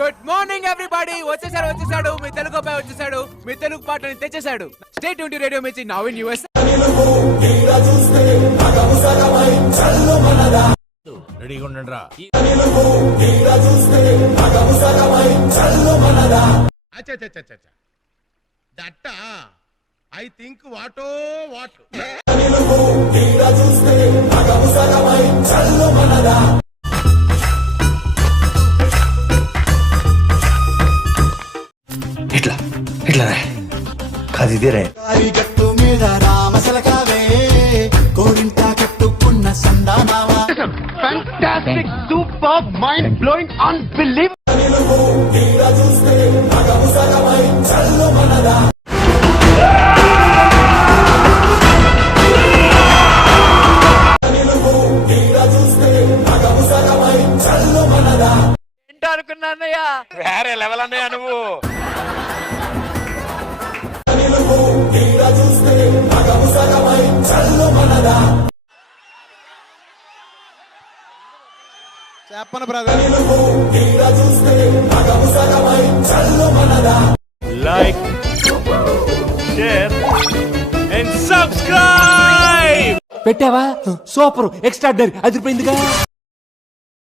Good morning everybody. వచ్చేసాడు మీ తెలుగు అబ్బాయి వచ్చేసాడు. మీ తెలుగు పాటని తెచ్చేసాడు. స్టే ట్యూన్ టు రేడియో మిర్చి నౌ ఇన్ యూఎస్. రెడీగా ఉండండి రా. దట్ట ఐ థింక్ వాటో వాట్. ఇట్లా ఇట్లా రా కాదు ఇదే రే. గట్టు మీద రామసలకావే కోరింట కట్టుకున్న సందానావా. Fantastic, superb, mind-blowing, unbelievable. అనుకున్నానయ్యా వేరే లెవెల్ అన్నయ్య నువ్వు. చెప్పను brother. Like share and subscribe. పెట్టావా సూపర్ ఎక్స్ట్రాడనరీ అదిరిపోయిందిగా.